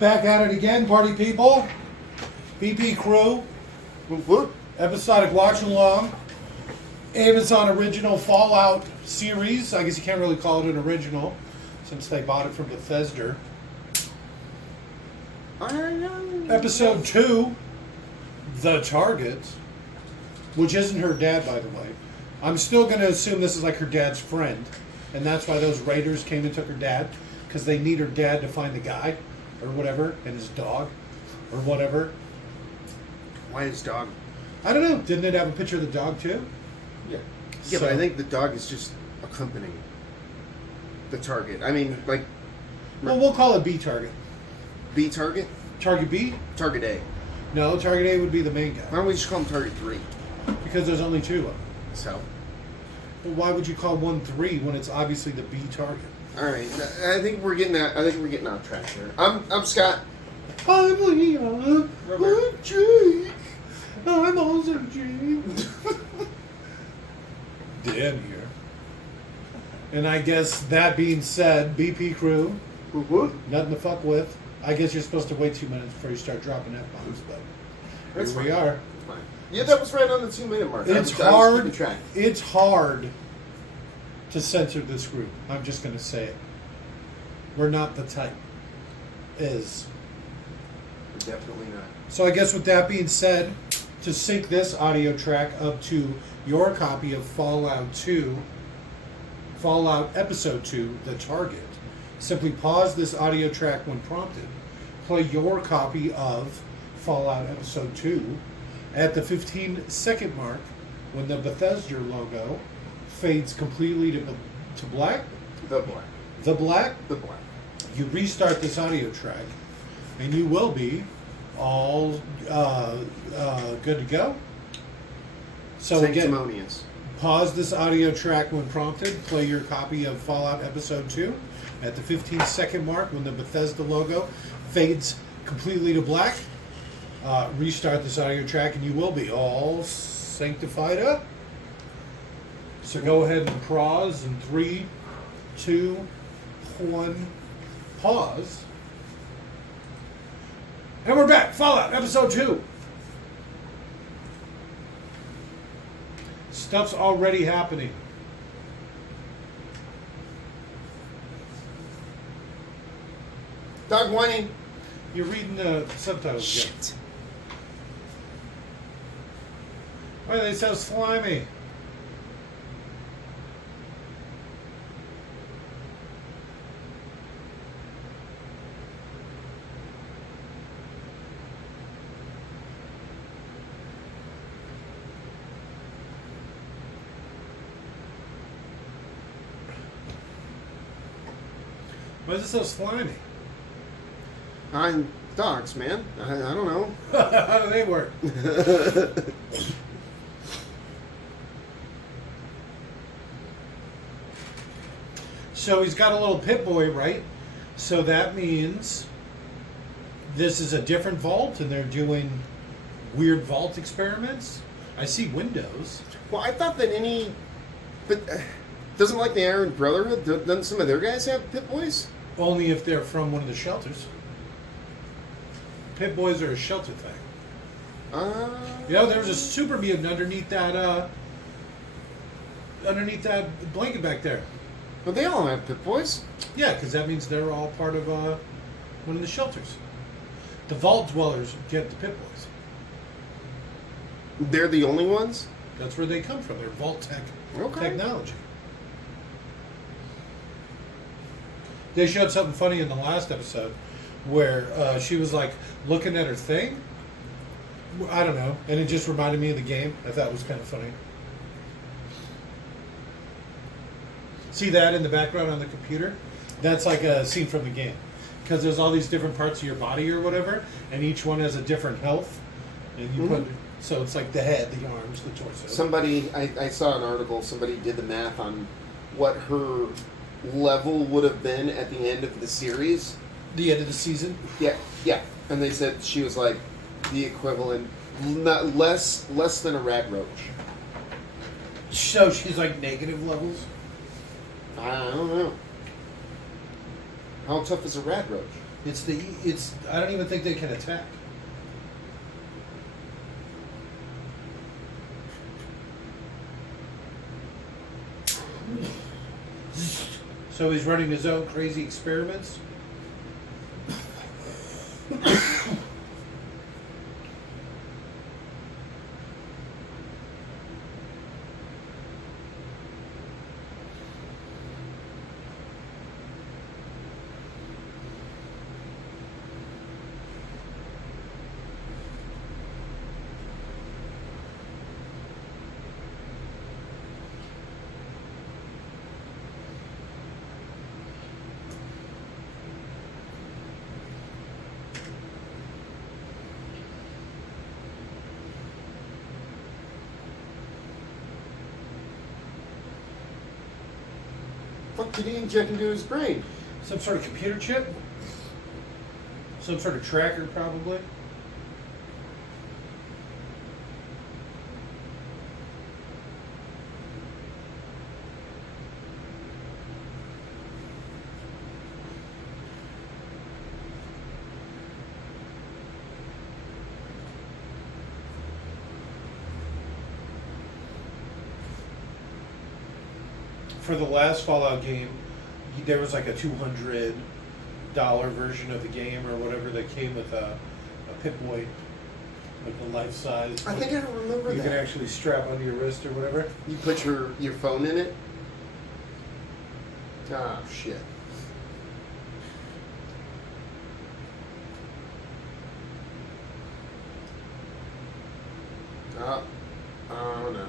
Back at it again, party people. BP crew. Episodic watch along. Amazon original Fallout series. I guess you can't really call it an original since they bought it from Bethesda. Episode 2, The Target, which isn't her dad, by the way. I'm still going to assume this is like her dad's friend, and that's why those raiders came and took her dad, because they need her dad to find the guy, or whatever, and his dog, or whatever. Why his dog? I don't know. Didn't it have a picture of the dog, too? Yeah. Yeah, so, but I think the dog is just accompanying the target. I mean, like... Well, we'll call it B target. B target? Target B? Target A. No, Target A would be the main guy. Why don't we just call him Target 3? Because there's only 2 of them. So? Well, why would you call one 3 when it's obviously the B target? Alright, I think we're getting off track here. I'm Scott. I'm Leon. I'm Jake. I'm also Jake. Dan here. And I guess that being said, BP crew, nothing to fuck with. I guess you're supposed to wait 2 minutes before you start dropping F-bombs, but here we are. Fine. Yeah, that was right on the 2-minute mark. It's hard. It's hard to censor this group. I'm just going to say it. We're not the type. Is. Definitely not. So I guess with that being said, to sync this audio track up to your copy of Fallout 2, Fallout Episode 2, The Target, simply pause this audio track when prompted. Play your copy of Fallout Episode 2 at the 15-second mark when the Bethesda logo fades completely to black. The black. The black? The black. You restart this audio track, and you will be all good to go. So again, pause this audio track when prompted. Play your copy of Fallout Episode 2 at the 15-second mark when the Bethesda logo fades completely to black. Restart this audio track, and you will be all sanctified up. So go ahead and pause in 3, 2, 1, pause. And we're back. Fallout Episode 2. Stuff's already happening. Dog whining. You're reading the subtitles. Shit. Again. Why are they so slimy? Why is it so slimy? I'm dogs, man. I don't know. How do they work? So he's got a little Pip-Boy, right? So that means this is a different vault, and they're doing weird vault experiments. I see windows. Well, I thought that but doesn't like the Iron Brotherhood? Doesn't some of their guys have Pip-Boys? Only if they're from one of the shelters. Pip-Boys are a shelter thing. Yeah, there was a super mutant underneath that blanket back there. Well, they all have Pip-Boys. Yeah, because that means they're all part of one of the shelters. The vault dwellers get the Pip-Boys. They're the only ones? That's where they come from. They're vault technology. They showed something funny in the last episode where she was like looking at her thing. I don't know. And it just reminded me of the game. I thought it was kind of funny. See that in the background on the computer? That's like a scene from the game. Because there's all these different parts of your body or whatever, and each one has a different health. And you put, so it's like the head, the arms, the torso. I saw an article, somebody did the math on what her level would have been at the end of the series. The end of the season? Yeah. And they said she was like the equivalent, not less than a rat roach. So she's like negative levels? I don't know. How tough is a radroach? I don't even think they can attack. So he's running his own crazy experiments? What did he inject into his brain? Some sort of computer chip? Some sort of tracker, probably? For the last Fallout game, there was like a $200 version of the game or whatever that came with a Pip-Boy, like a life size. I think I remember that. You can actually strap onto your wrist or whatever. You put your phone in it? Ah, shit. Oh no.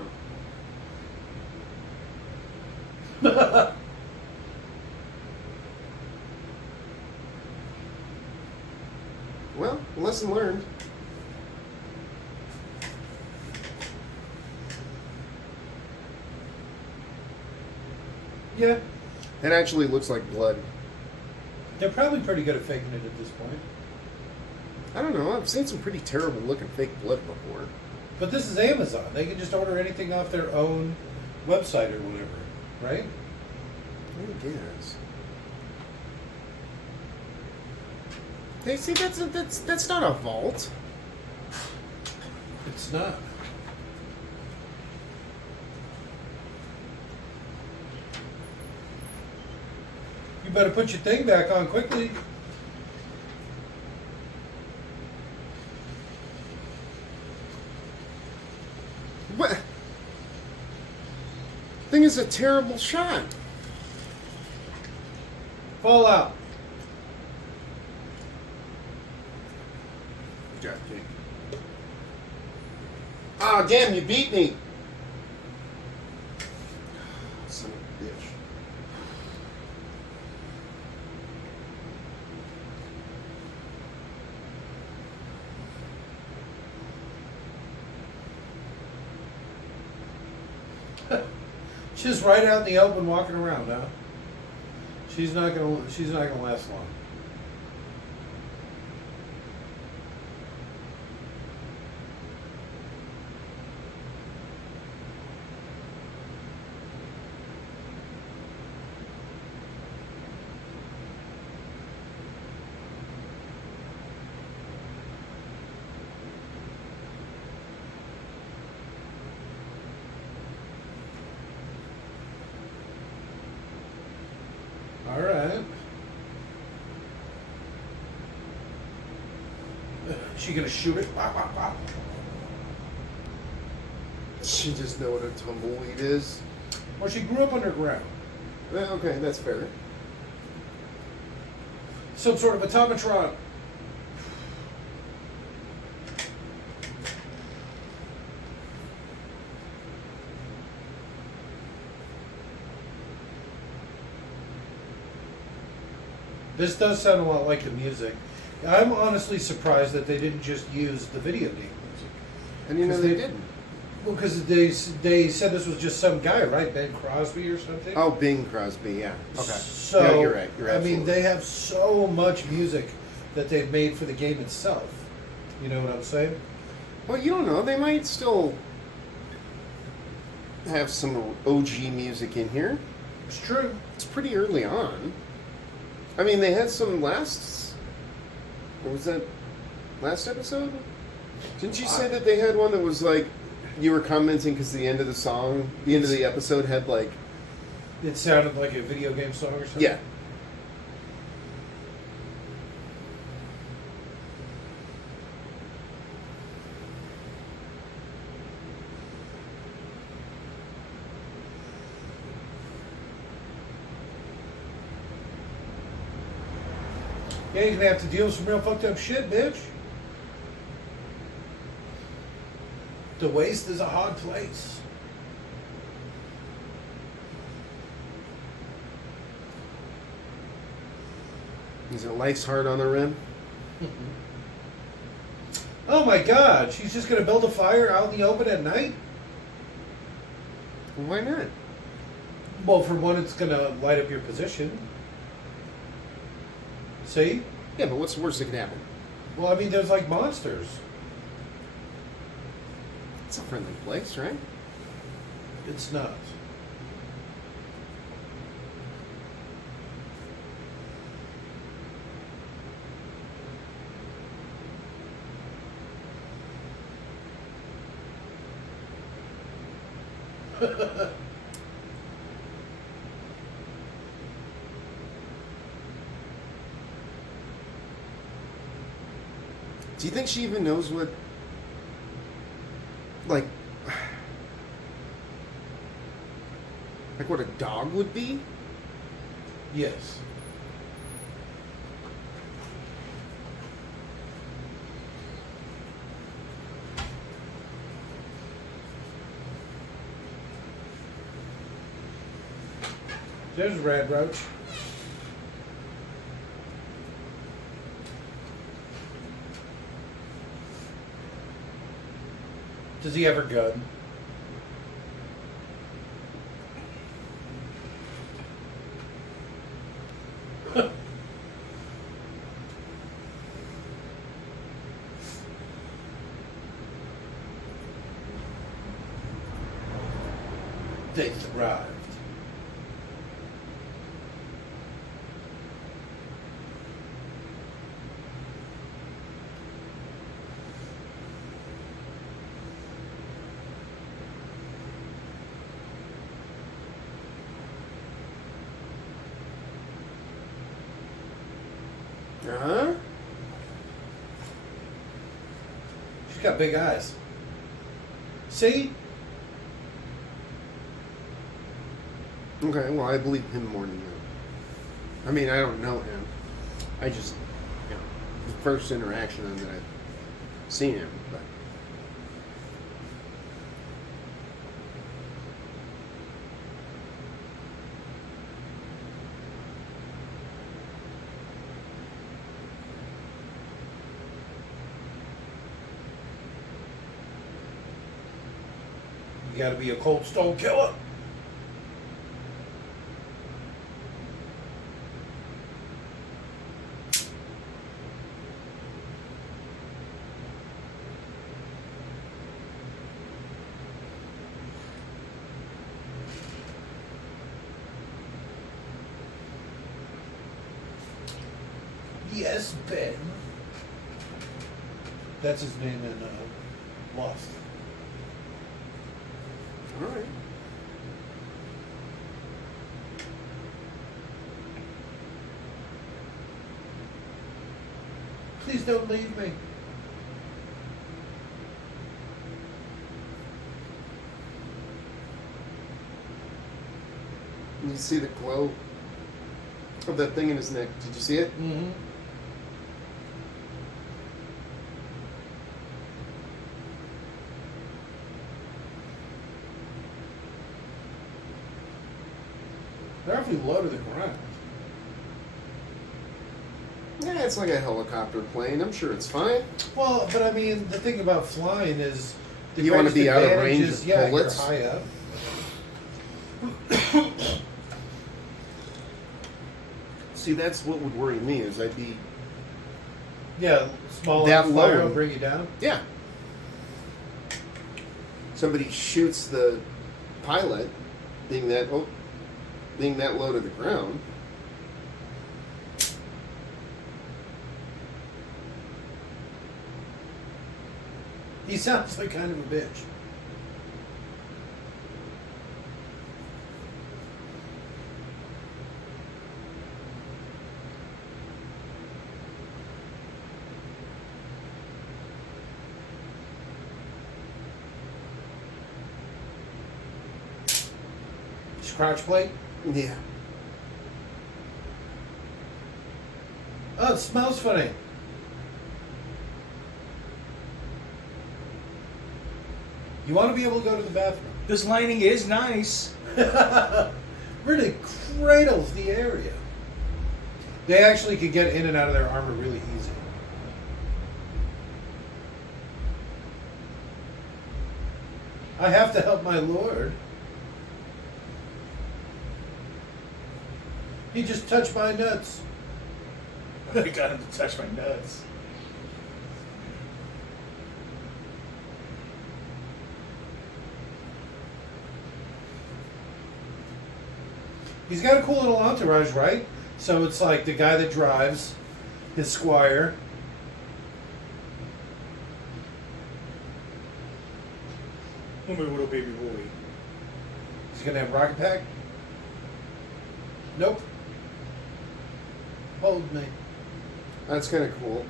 Well, lesson learned. Yeah. It actually looks like blood. They're probably pretty good at faking it at this point. I don't know. I've seen some pretty terrible looking fake blood before. But this is Amazon. They can just order anything off their own website or whatever, right? I guess. Hey, see, that's not a vault. It's not. You better put your thing back on quickly. What? Thing is a terrible shot. Fallout. Ah, damn, you beat me. Son of a bitch. She's right out in the open walking around, huh? She's not gonna last long. All right. She gonna shoot it? Pop, pop, pop. She just know what a tumbleweed is. Well, she grew up underground. Well, okay, that's fair. Some sort of automatron. This does sound a lot like the music. I'm honestly surprised that they didn't just use the video game music. And you know they didn't. Well, because they said this was just some guy, right? Ben Crosby or something? Oh, Bing Crosby, yeah. Okay. So, yeah, you're right. You're I absolutely mean, they have so much music that they've made for the game itself. You know what I'm saying? Well, you don't know. They might still have some OG music in here. It's true. It's pretty early on. I mean, they had some last... What was that? Last episode? Didn't you say that they had one that was like... You were commenting because the end of the song... The end of the episode had like... It sounded like a video game song or something? Yeah. Yeah, you're gonna have to deal with some real fucked up shit, bitch. The waste is a hard place. Is it life's hard on the rim? Oh my god, she's just gonna build a fire out in the open at night? Why not? Well, for one, it's gonna light up your position. See? Yeah, but what's the worst that could happen? Well, I mean, there's like monsters. It's a friendly place, right? It's not. Do you think she even knows what, like what a dog would be? Yes. There's a red roach. Does he have a gun? They thrived. Uh-huh. She's got big eyes. See? Okay, well, I believe him more than you. I mean, I don't know him. I just, the first interaction that I've seen him, but... You gotta be a cold stone killer. Yes, Ben. That's his name in Lost. All right. Please don't leave me. You see the glow of that thing in his neck. Did you see it? Mm-hmm. They're awfully low to the ground. Yeah, it's like a helicopter plane. I'm sure it's fine. Well, but I mean, the thing about flying is the You want to greatest be out of advantage range is, of yeah, bullets? you're high up. See, that's what would worry me, is I'd be... Yeah, small That enough fire low. will bring you down. Yeah. Somebody shoots the pilot, being that low to the ground. He sounds like kind of a bitch. Crouch plate? Yeah. Oh, it smells funny. You want to be able to go to the bathroom. This lining is nice. Really cradles the area. They actually could get in and out of their armor really easy. I have to help my lord. He just touched my nuts. I got him to touch my nuts. He's got a cool little entourage, right? So it's like the guy that drives, his squire. Oh, my little baby boy. He's gonna have rocket pack? Nope. Hold me. That's kind of cool.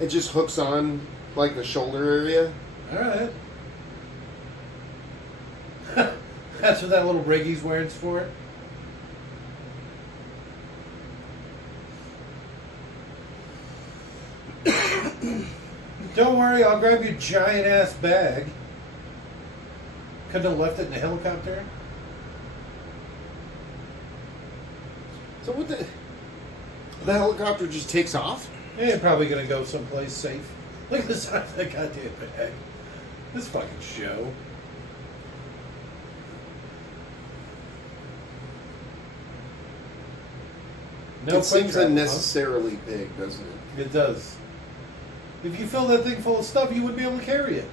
It just hooks on, like, the shoulder area. Alright. That's what that little rig he's wearing's for. Don't worry, I'll grab your giant ass bag. Couldn't have left it in the helicopter. So what the helicopter just takes off? Yeah, you're probably gonna go someplace safe. Look at the size of that goddamn bag. This fucking show. No It seems travel, unnecessarily big, doesn't it? huh? It does. If you fill that thing full of stuff, you wouldn't be able to carry it.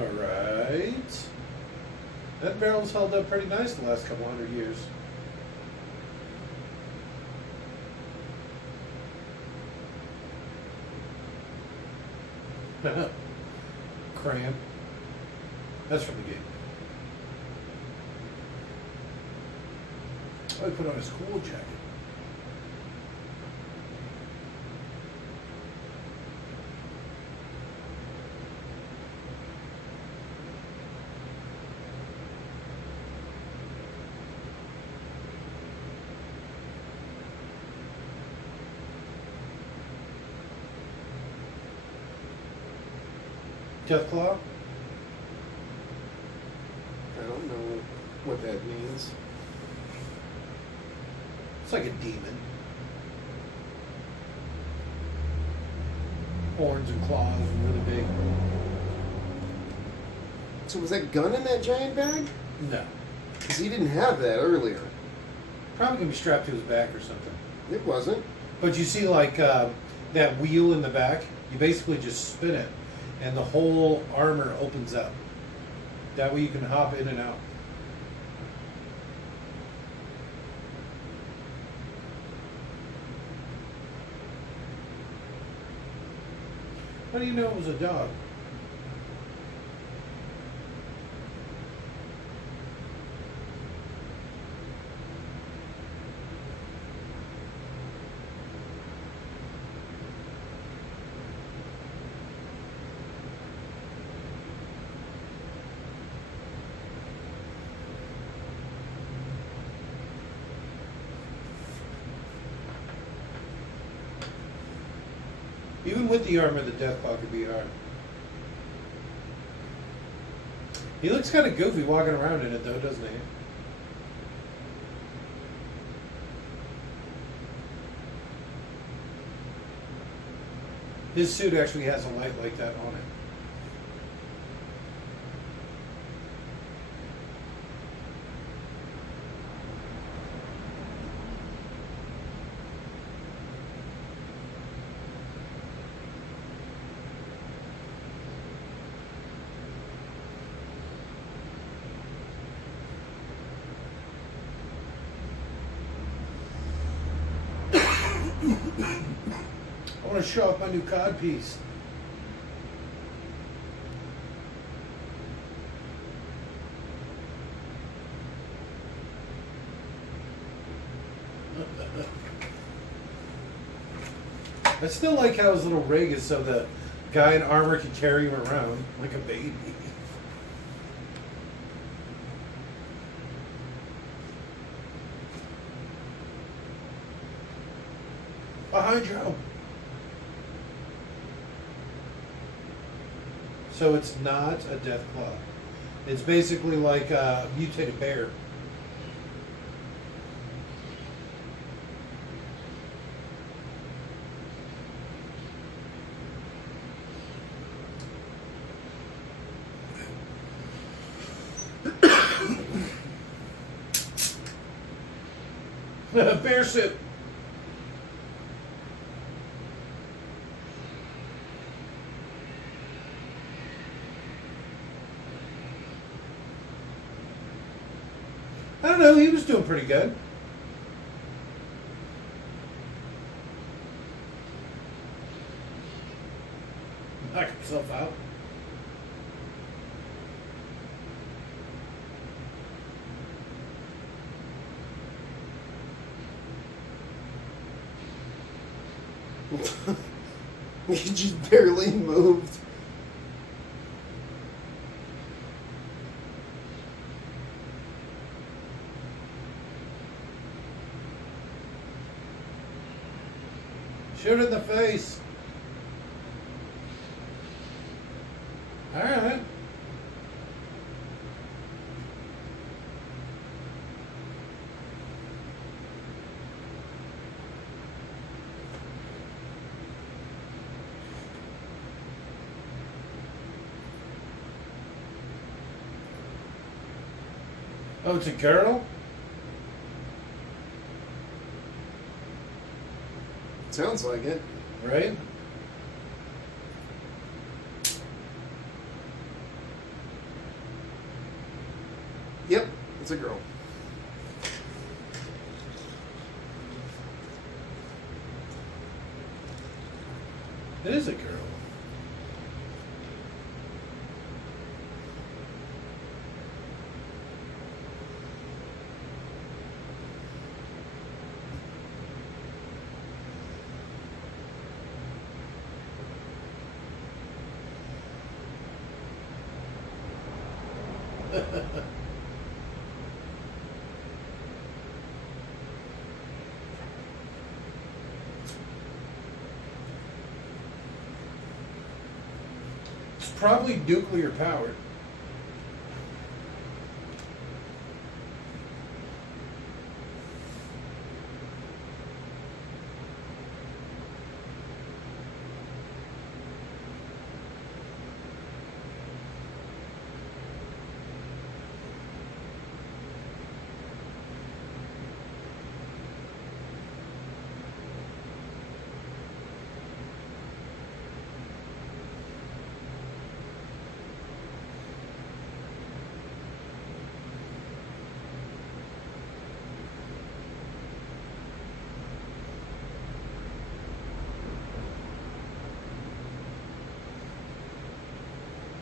Alright. That barrel's held up pretty nice the last couple hundred years. Cram. That's from the game. Oh, he put on his cool jacket. Deathclaw? I don't know what that means. It's like a demon. Horns and claws and really big. So was that gun in that giant bag? No. Because he didn't have that earlier. Probably gonna be strapped to his back or something. It wasn't. But you see, like that wheel in the back. You basically just spin it, and the whole armor opens up. That way you can hop in and out. How do you know it was a dog? Even with the armor, the Deathclaw could be hard. He looks kind of goofy walking around in it, though, doesn't he? His suit actually has a light like that on it. I want to show off my new cod piece. I still like how his little rig is so the guy in armor can carry him around like a baby. Behind you. So it's not a death claw. It's basically like a mutated bear. Bear suit. I don't know, he was doing pretty good. Knock himself out. He just barely moved. Shoot in the face. All right. Oh, it's a girl? Sounds like it. Right? Yep, it's a girl. It is a girl. It's probably nuclear powered.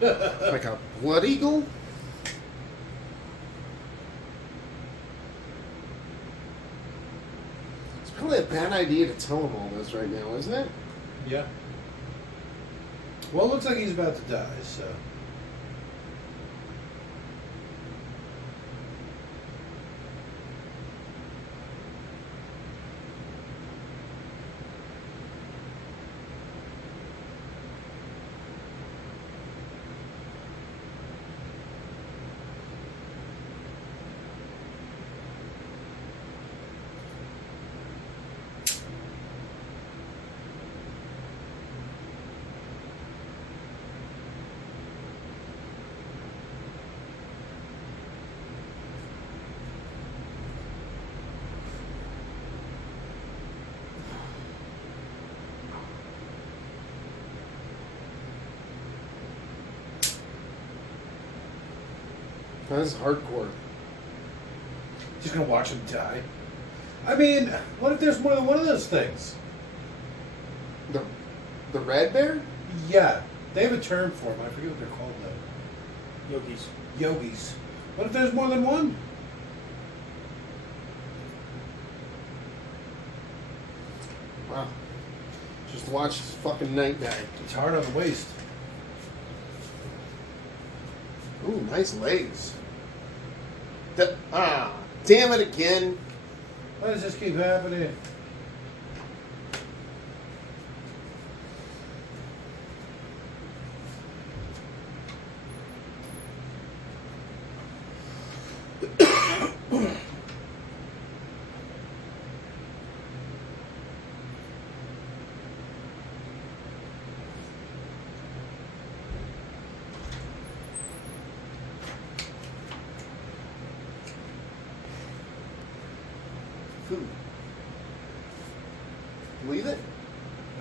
Like a blood eagle? It's probably a bad idea to tell him all this right now, isn't it? Yeah. Well, it looks like he's about to die, so. That's hardcore. Just gonna watch him die. I mean, what if there's more than one of those things? The red bear? Yeah. They have a term for them. I forget what they're called though. Yogis. Yogis. What if there's more than one? Wow. Just watch fucking Night Guy. It's hard on the waist. Ooh, nice legs. Damn it again. Why does this keep happening? Food. Leave it?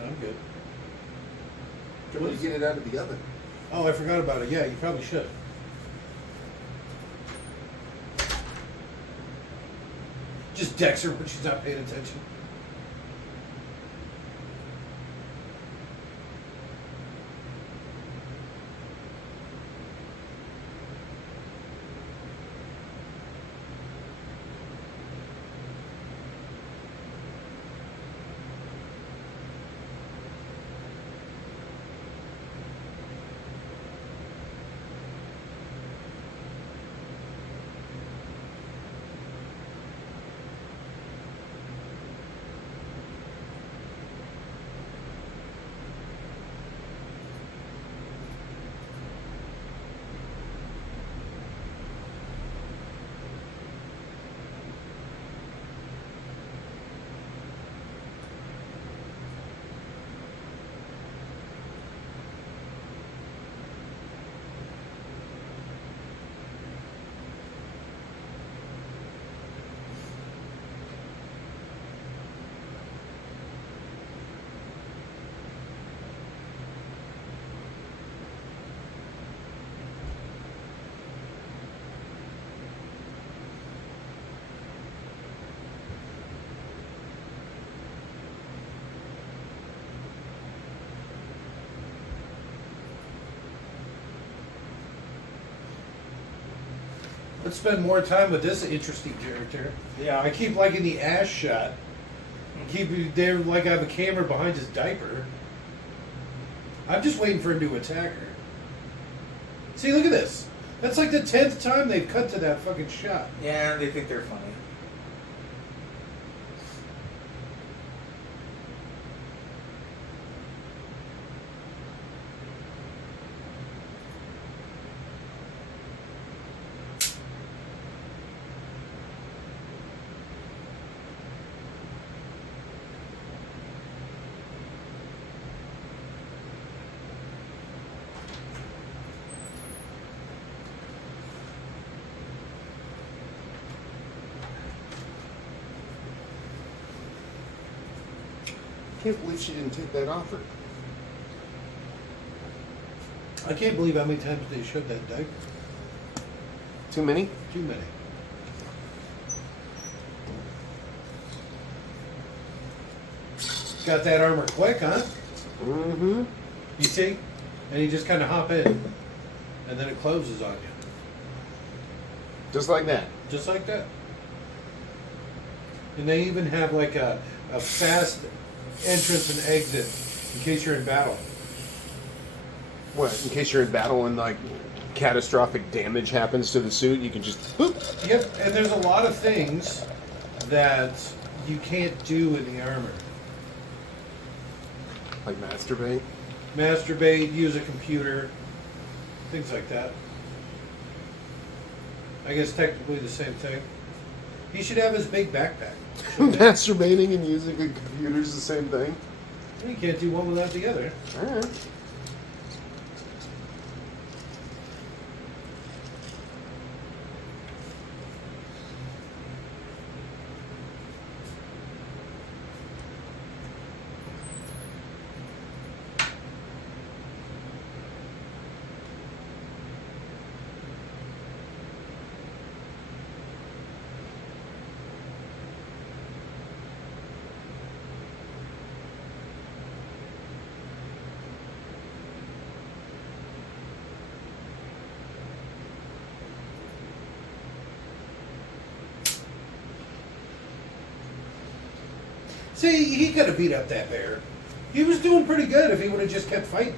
I'm good. Try to get it out of the oven. Oh, I forgot about it. Yeah, you probably should. Just decks her when she's not paying attention. Let's spend more time with this interesting character. Yeah. I keep liking the ass shot. Keep there like I have a camera behind his diaper. I'm just waiting for him to attack her. See, look at this. That's like the 10th time they've cut to that fucking shot. Yeah, they think they're funny. I can't believe she didn't take that offer. I can't believe how many times they showed that diaper. Too many? Too many. Got that armor quick, huh? Mm-hmm. You see? And you just kind of hop in. And then it closes on you. Just like that. Just like that. And they even have like a fast entrance and exit in case you're in battle. What? In case you're in battle and like catastrophic damage happens to the suit, you can just boop. Yep, and there's a lot of things that you can't do in the armor. Like masturbate. Masturbate, use a computer, things like that. I guess technically the same thing. He should have his big backpack. Masturbating and using a computer is the same thing. You can't do one without the other. All right. See, he could have beat up that bear. He was doing pretty good if he would have just kept fighting it.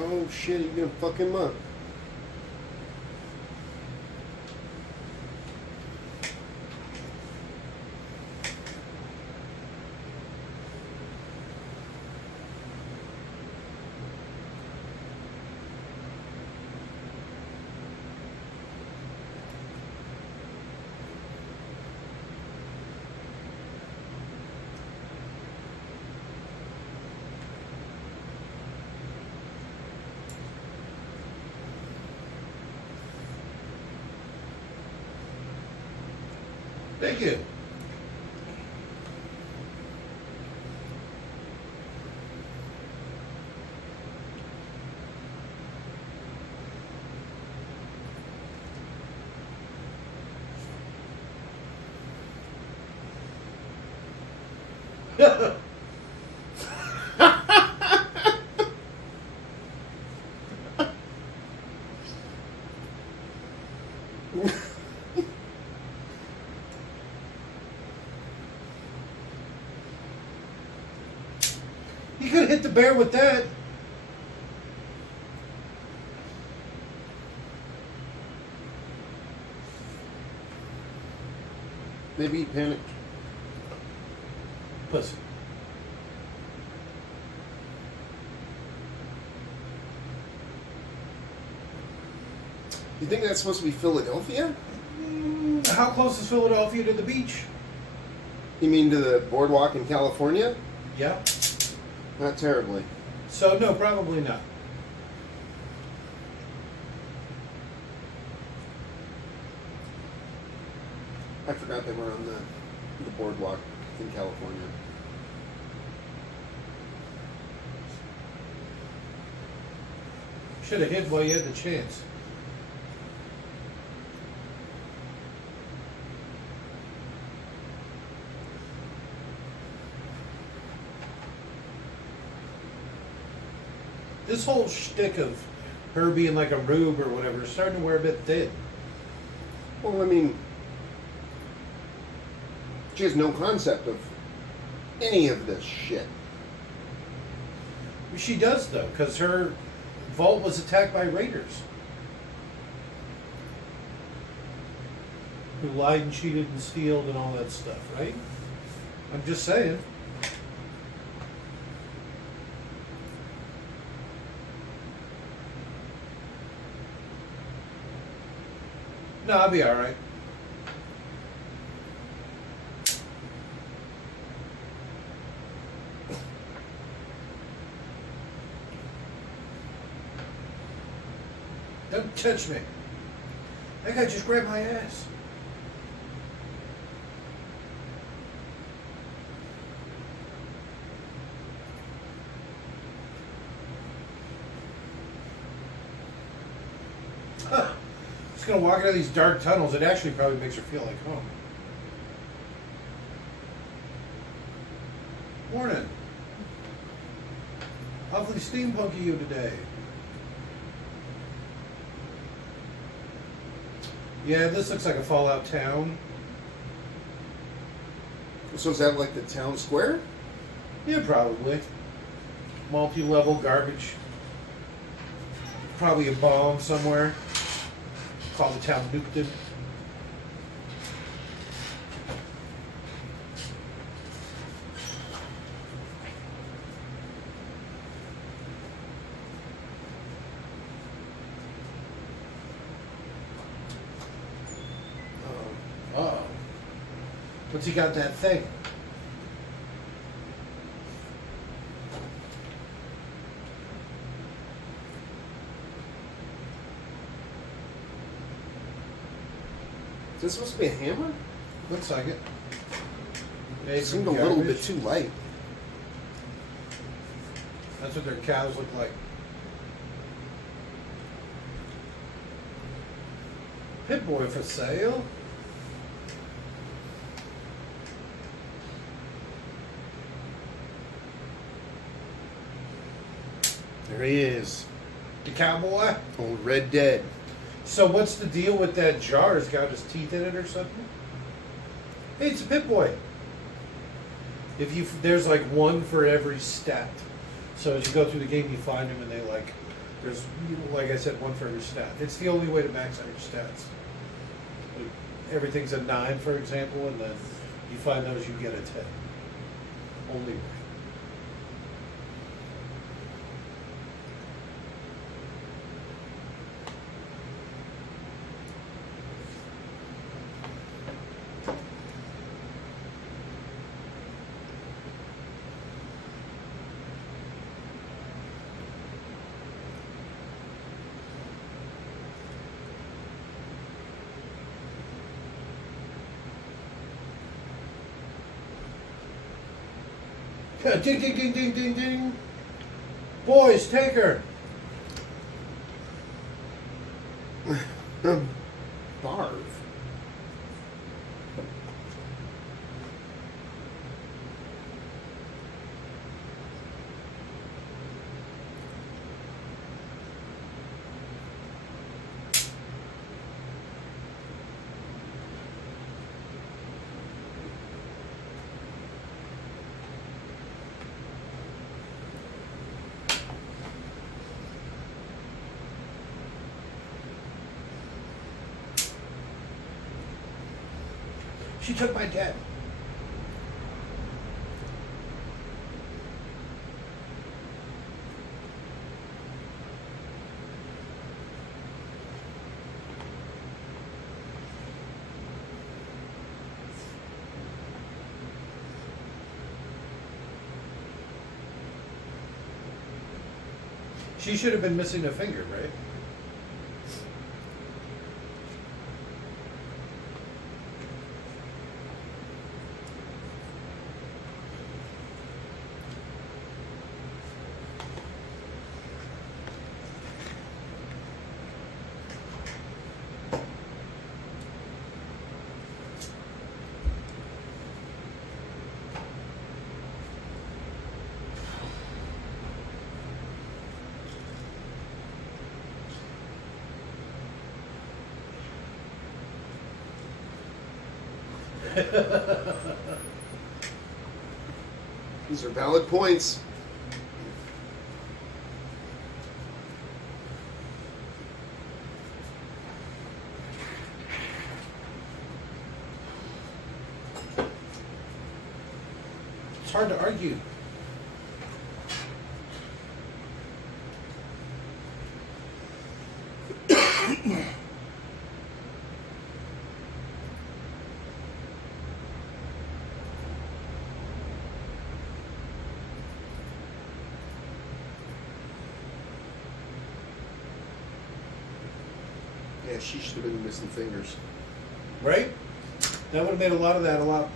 Oh shit, you gonna fuck him up. Thank you. You could have hit the bear with that. Maybe he panicked. Pussy. You think that's supposed to be Philadelphia? How close is Philadelphia to the beach? You mean to the boardwalk in California? Yeah. Not terribly. So, no, probably not. I forgot they were on the boardwalk in California. Should have hit while you had the chance. This whole shtick of her being like a rube or whatever is starting to wear a bit thin. Well, I mean, she has no concept of any of this shit. She does, though, because her vault was attacked by raiders who lied and cheated and stealed and all that stuff, right? I'm just saying. No, I'll be all right. Don't touch me. That guy just grabbed my ass. Huh. Just gonna walk into these dark tunnels. It actually probably makes her feel like home. Morning. Awfully steampunky you today. Yeah, this looks like a Fallout town. So is that like the town square? Yeah, probably. Multi-level garbage. Probably a bomb somewhere. Call the town nuked. Uh-oh. What's he got that thing? Is this supposed to be a hammer? Looks like it. It seemed a little bit too light. That's what their cows look like. Pip-Boy for sale. There he is. The cowboy. Old Red Dead. So what's the deal with that jar? Has it got his teeth in it or something? Hey, it's a Pip-Boy. There's like one for every stat. So as you go through the game, you find them, and there's, like I said, one for every stat. It's the only way to max out your stats. Like, everything's a 9, for example, and then you find those, you get a 10. Only way. Ding, ding, ding, ding, ding, ding. Boys, take her. Barv. She took my jet. She should have been missing a finger, right? These are valid points. It's hard to argue. Yeah, she should have been missing fingers. Right? That would have made a lot of that a lot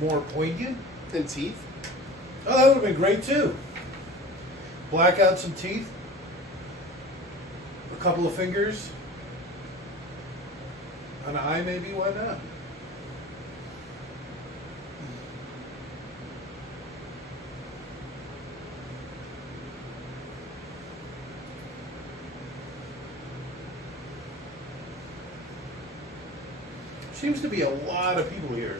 more poignant. And teeth. Oh, that would have been great too. Black out some teeth. A couple of fingers. An eye maybe, why not? Seems to be a lot of people here.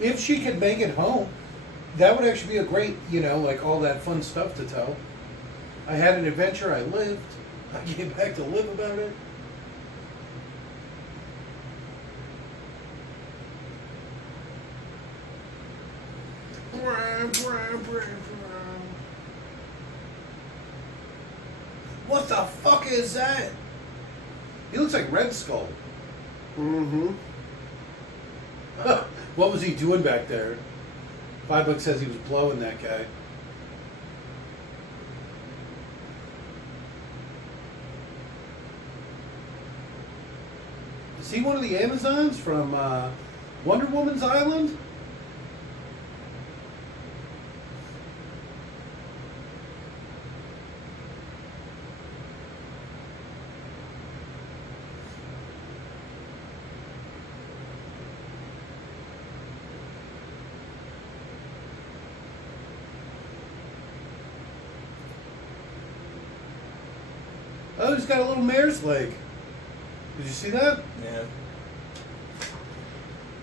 If she could make it home, that would actually be a great, like all that fun stuff to tell. I had an adventure, I lived, I came back to live about it. What the fuck is that? He looks like Red Skull. Mm-hmm. What was he doing back there? $5 says he was blowing that guy. Is he one of the Amazons from Wonder Woman's Island? Oh, he's got a little mare's leg. Did you see that? Yeah.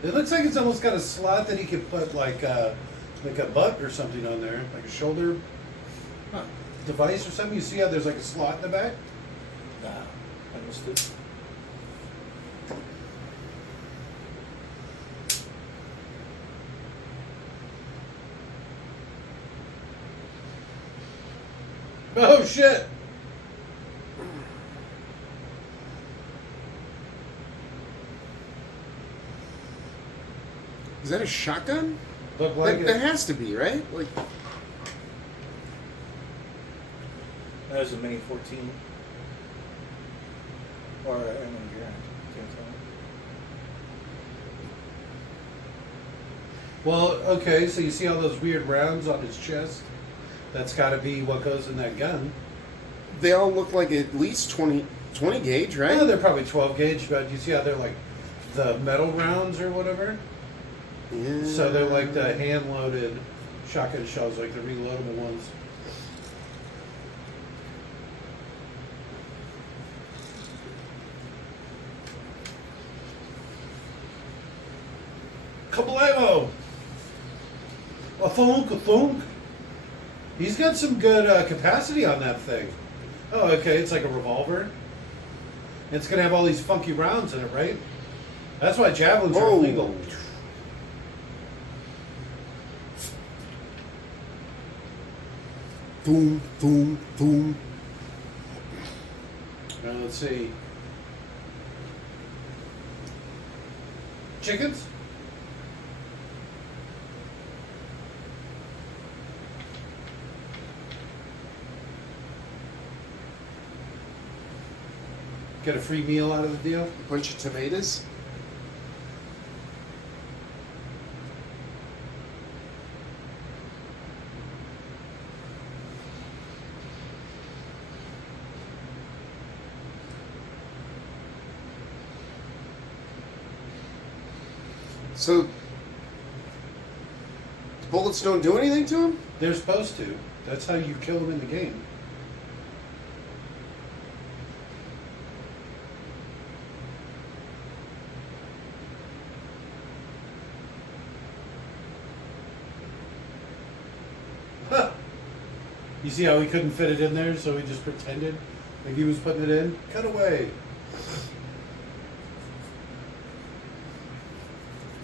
It looks like it's almost got a slot that he could put like a butt or something on there, like a shoulder device or something. You see how there's like a slot in the back? Nah, I missed it. Oh shit! Is that a shotgun? Look like That it. has to be, right? Like, That was a Mini 14. Or a Mini Grand. Can't tell. Well, okay, so you see all those weird rounds on his chest? That's got to be what goes in that gun. they all look like at least 20 gauge, right? Oh, they're probably 12 gauge, but you see how they're like the metal rounds or whatever? Yeah. So they're like the hand-loaded shotgun shells, like the reloadable ones. Kablamo! A thunk, a thunk. He's got some good capacity on that thing. Oh, okay, it's like a revolver. It's gonna have all these funky rounds in it, right? That's why javelins are illegal. Boom, boom, boom. Now let's see. Chickens? Get a free meal out of the deal? A bunch of tomatoes. So, the bullets don't do anything to him? They're supposed to. That's how you kill them in the game. Huh. You see how he couldn't fit it in there, so he just pretended like he was putting it in? Cut away.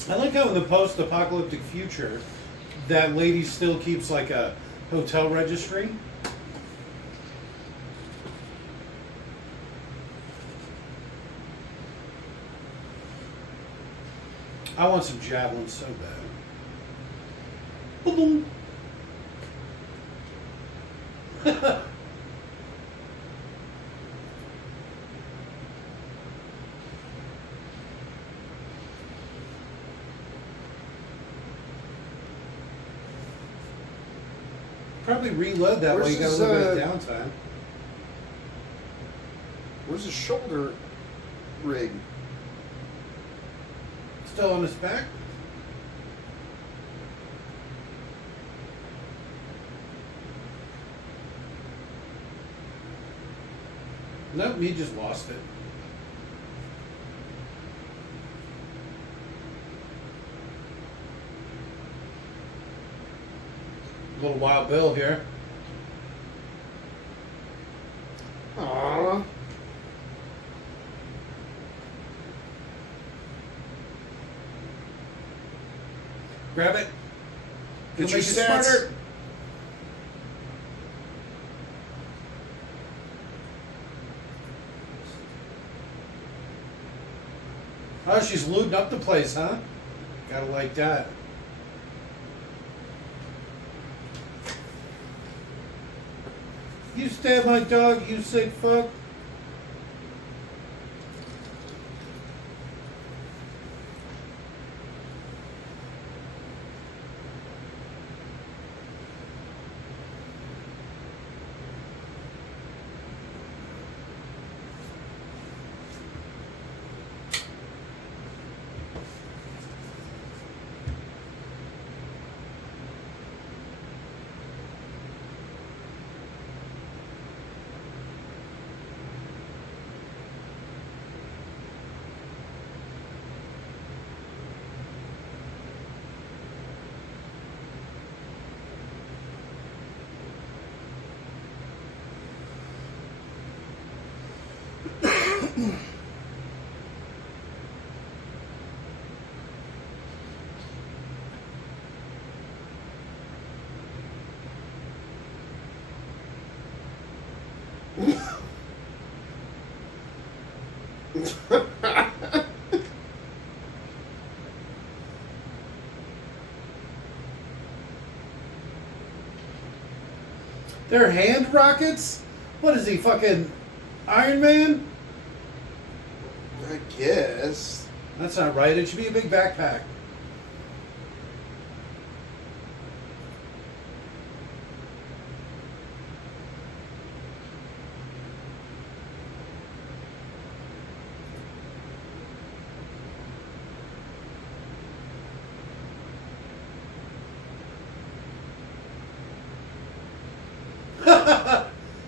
I like how in the post-apocalyptic future, that lady still keeps like a hotel registry. I want some javelins so bad. Boom. Probably reload that way. You got a little bit of downtime. Where's the shoulder rig? Still on his back. Nope, he just lost it. little Wild Bill here. Aww. Grab it. Get It'll your make you stats. smarter. Oh, she's lubed up the place, huh? Gotta like that. You stab my dog, you sick fuck. They're hand rockets? What is he, fucking Iron Man? I guess. That's not right. It should be a big backpack.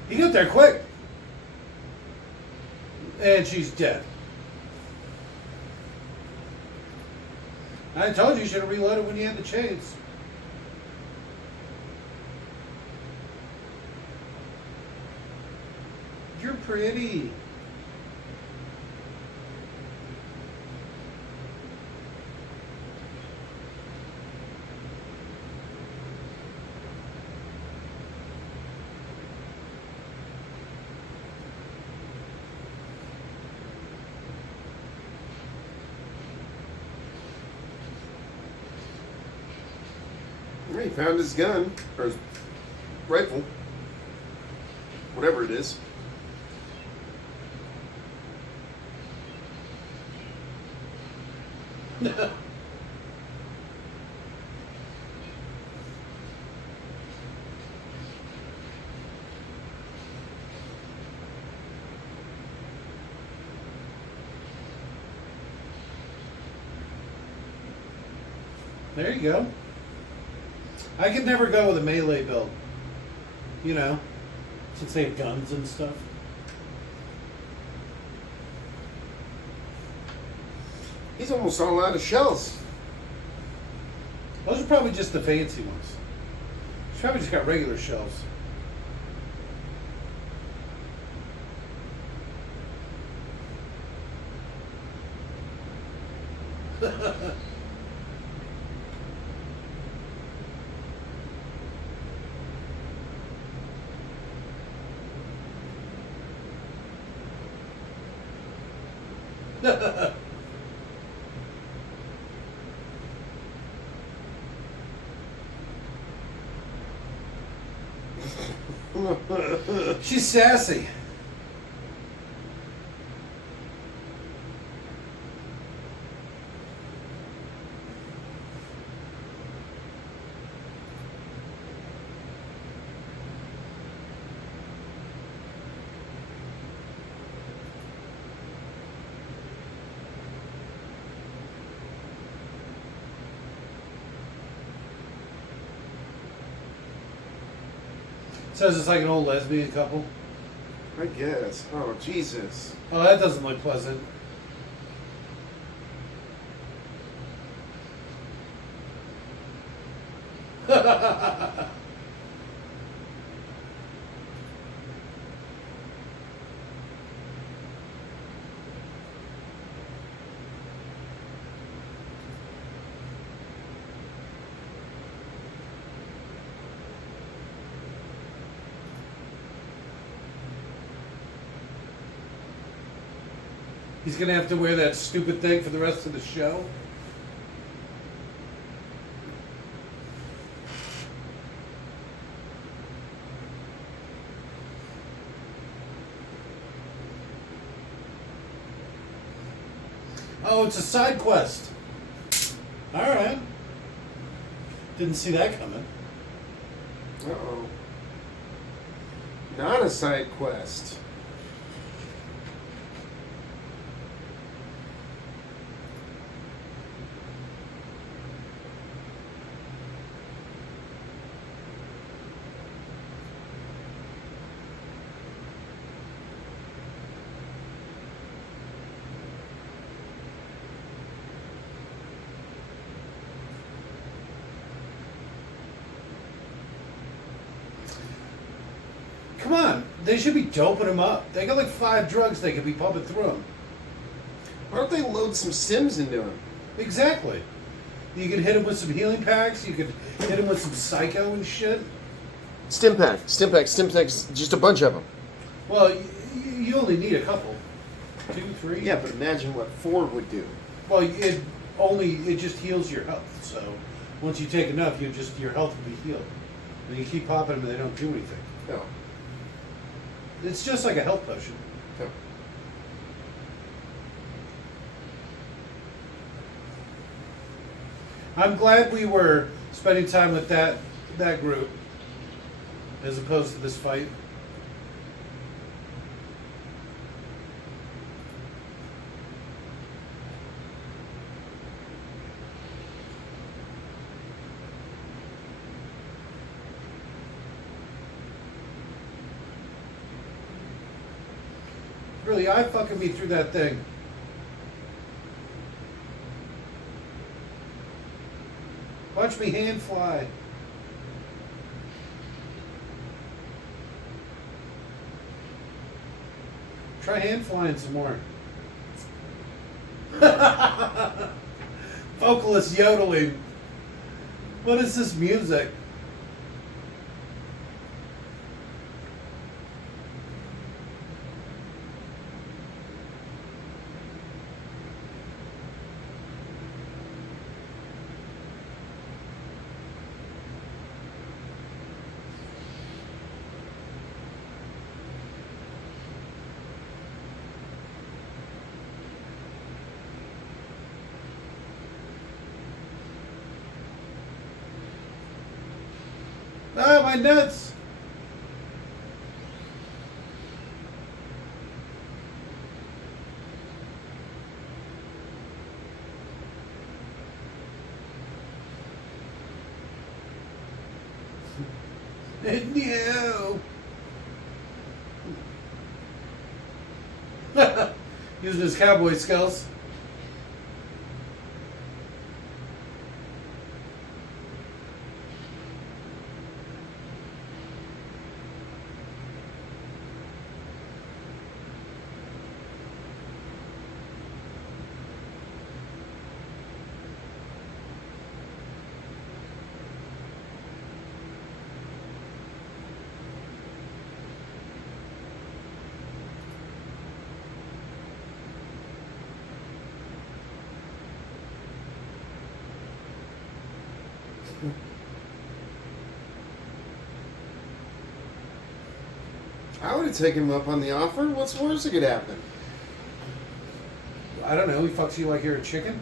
He got there quick. And she's dead. I told you should have reloaded when you had the chase. You're pretty. He found his gun, or his rifle, whatever it is. There you go. I could never go with a melee build. You know, since they have guns and stuff. He's almost all out of shells. Those are probably just the fancy ones. He's probably just got regular shells. She's sassy. Says it's like an old lesbian couple. I guess. Oh, Jesus. Oh, that doesn't look pleasant. He's gonna have to wear that stupid thing for the rest of the show. Oh, it's a side quest. All right. Didn't see that coming. Uh-oh. Not a side quest. Come on, they should be doping him up. They got like 5 drugs they could be pumping through him. Why don't they load some Sims into him? Exactly. You could hit him with some healing packs. You could hit him with some psycho and shit. Stim packs, just a bunch of them. Well, you only need a couple. 2, 3. Yeah, but imagine what 4 would do. Well, it just heals your health. So once you take enough, your health will be healed. And you keep popping them and they don't do anything. No. It's just like a health potion. No. I'm glad we were spending time with that group as opposed to this fight. Really, eye fucking me through that thing. Watch me hand fly. Try hand flying some more. Vocalist yodeling. What is this music? Ah, my nuts! No! Using his cowboy skills. I would have taken him up on the offer. What's worse that could happen? I don't know, he fucks you like you're a chicken?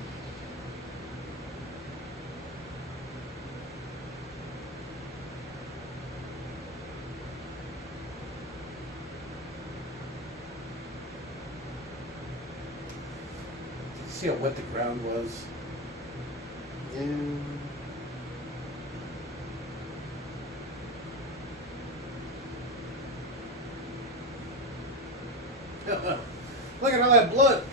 See how wet the ground was? Yeah. Look at all that blood.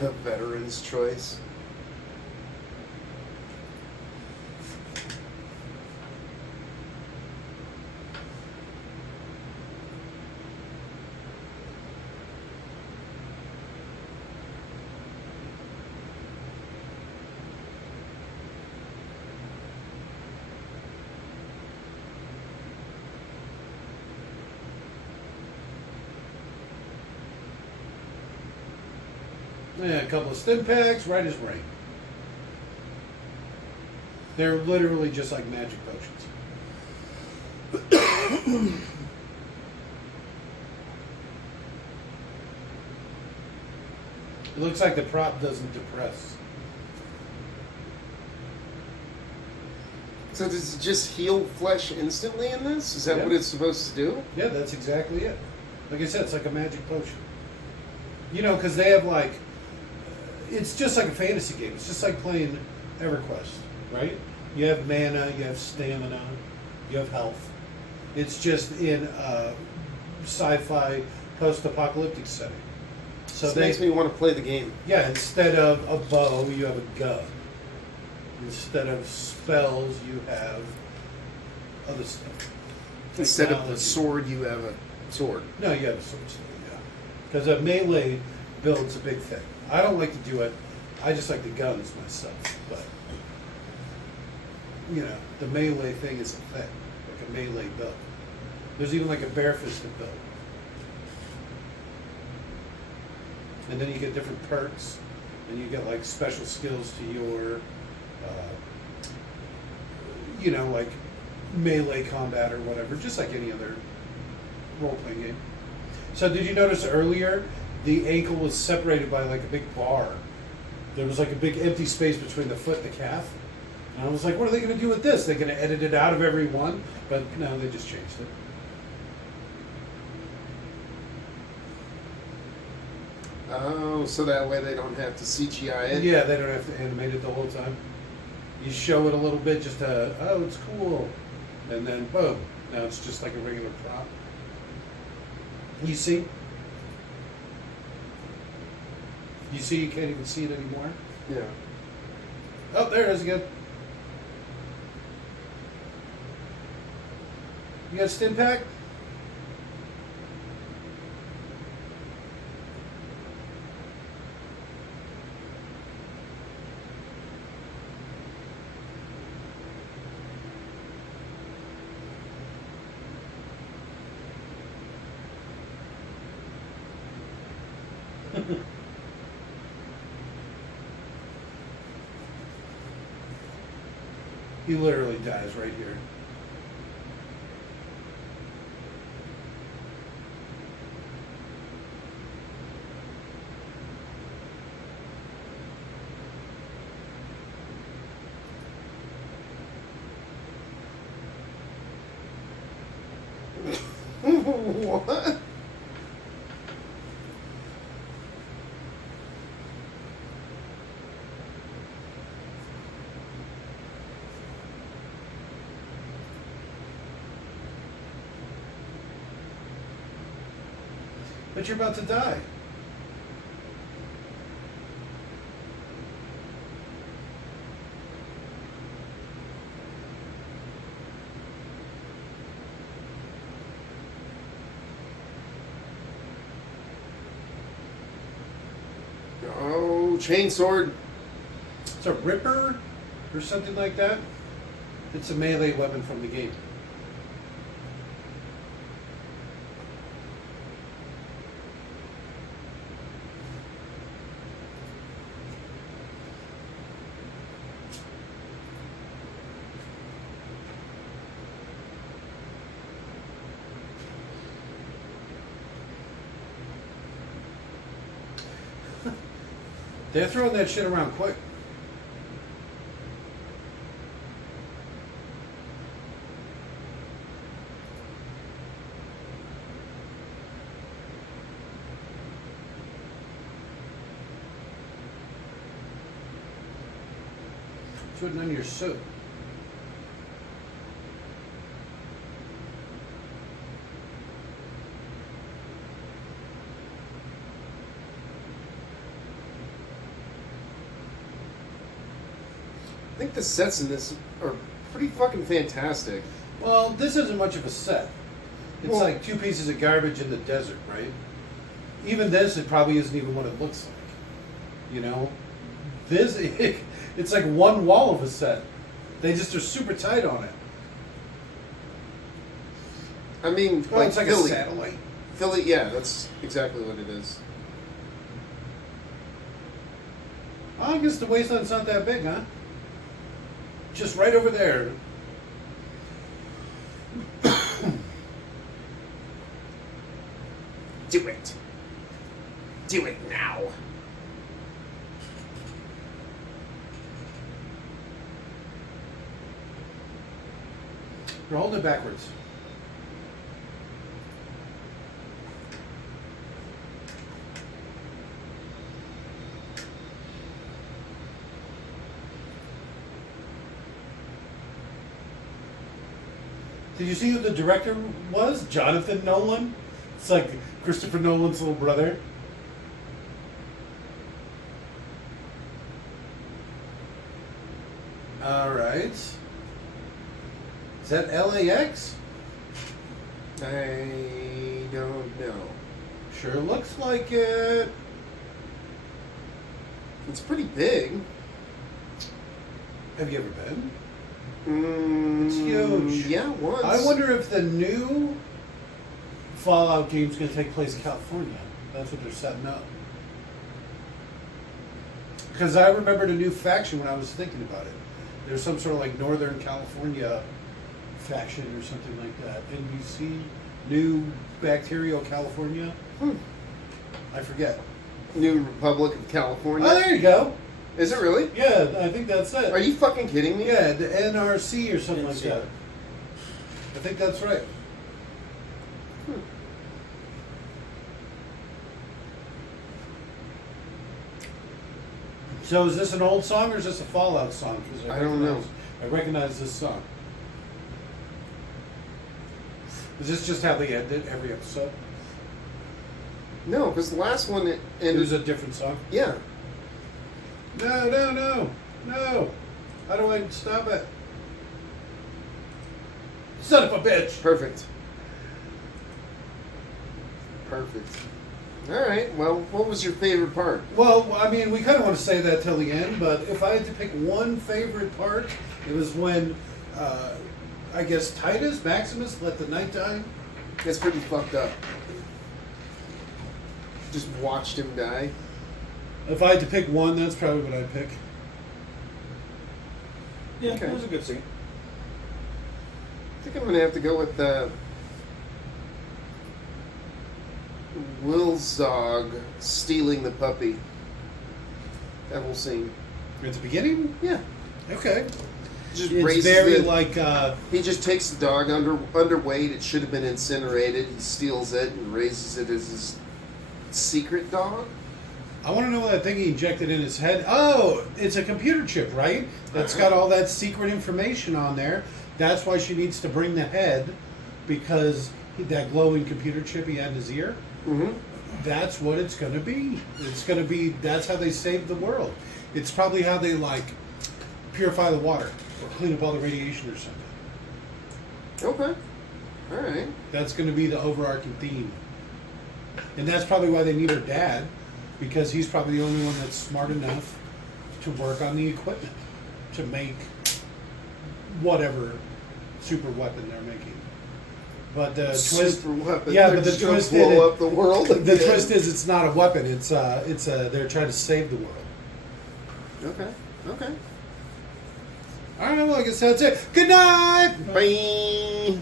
The veteran's choice. A couple of stim packs, right as rain. They're literally just like magic potions. It looks like the prop doesn't depress. So does it just heal flesh instantly in this? Is that what it's supposed to do? Yeah, that's exactly it. Like I said, it's like a magic potion. You know, because they have like, it's just like a fantasy game. It's just like playing EverQuest, right? You have mana, you have stamina, you have health. It's just in a sci-fi post-apocalyptic setting. So This makes me want to play the game. Yeah, instead of a bow, you have a gun. Instead of spells, you have other stuff. Instead of the Technology. sword, you have a sword. No, you have a sword still, yeah. Because a melee build's a big thing. I don't like to do it. I just like the guns myself. But, you know, the melee thing is a thing. Like a melee build. There's even like a barefisted build. And then you get different perks. And you get like special skills to your, you know, like melee combat or whatever. Just like any other role-playing game. So did you notice earlier the ankle was separated by like a big bar? There was like a big empty space between the foot and the calf. And I was like, what are they going to do with this? They're going to edit it out of every one? But no, they just changed it. Oh, so that way they don't have to CGI it? Yeah, they don't have to animate it the whole time. You show it a little bit just to, oh, it's cool. And then, boom. Now it's just like a regular prop. You see? You see you can't even see it anymore? Yeah. Oh, there it is again. You got a stim pack? He literally dies right here. What? But you're about to die. Oh, chainsword. It's a ripper or something like that. It's a melee weapon from the game. They're throwing that shit around quick. It's written on your suit. I think the sets in this are pretty fucking fantastic. Well, this isn't much of a set. It's Well- like two pieces of garbage in the desert, right? Even this, it probably isn't even what it looks like. You know? This, it's like one wall of a set. They just are super tight on it. I mean, Well, it's like Philly. a satellite. Philly, yeah, that's exactly what it is. I guess the wasteland's not that big, huh? Just right over there. Do it. Do it now. You're holding it backwards. Did you see who the director was? Jonathan Nolan? It's like Christopher Nolan's little brother. Alright. Is that LAX? I don't know. Sure looks like it. It's pretty big. Have you ever been? It's huge. Yeah, once. I wonder if the new Fallout game's going to take place in California. That's what they're setting up. Because I remembered a new faction when I was thinking about it. There's some sort of like Northern California faction or something like that. NBC, New Bacterial California. I forget. New Republic of California. Oh, there you go. Is it really? Yeah, I think that's it. Are you fucking kidding me? Yeah, the NRC or something like NRC. that. I think that's right. So is this an old song or is this a Fallout song? 'Cause I don't know. I recognize this song. Is this just how they ended every episode? No, because the last one It ended. was a different song? Yeah. No, no, no, no. How do I stop it? Son of a bitch. Perfect. Perfect. All right. Well, what was your favorite part? Well, I mean, we kind of want to say that till the end, but if I had to pick one favorite part, it was when, I guess, Titus Maximus let the night die. It's pretty fucked up. Just watched him die. If I had to pick one, that's probably what I'd pick. Yeah, Okay. it was a good scene. I think I'm gonna have to go with Wilzog stealing the puppy. That whole scene. At the beginning? Yeah. Okay. Just It's raises very it. like, He just takes the dog underweight. It should have been incinerated. He steals it and raises it as his secret dog. I want to know what that thing he injected in his head. Oh, it's a computer chip, right? That's got all that secret information on there. That's why she needs to bring the head, because that glowing computer chip he had in his ear. Mm-hmm. That's what it's going to be. It's going to be, that's how they save the world. It's probably how they, like, purify the water or clean up all the radiation or something. Okay. All right. That's going to be the overarching theme. And that's probably why they need her dad, because he's probably the only one that's smart enough to work on the equipment to make whatever super weapon they're making. But the twist, Super weapon. yeah, They're but the just gonna twist blow up the world. the again. twist is it's not a weapon. It's they're trying to save the world. Okay. Okay. All right, well, I guess that's it. Good night. Bye.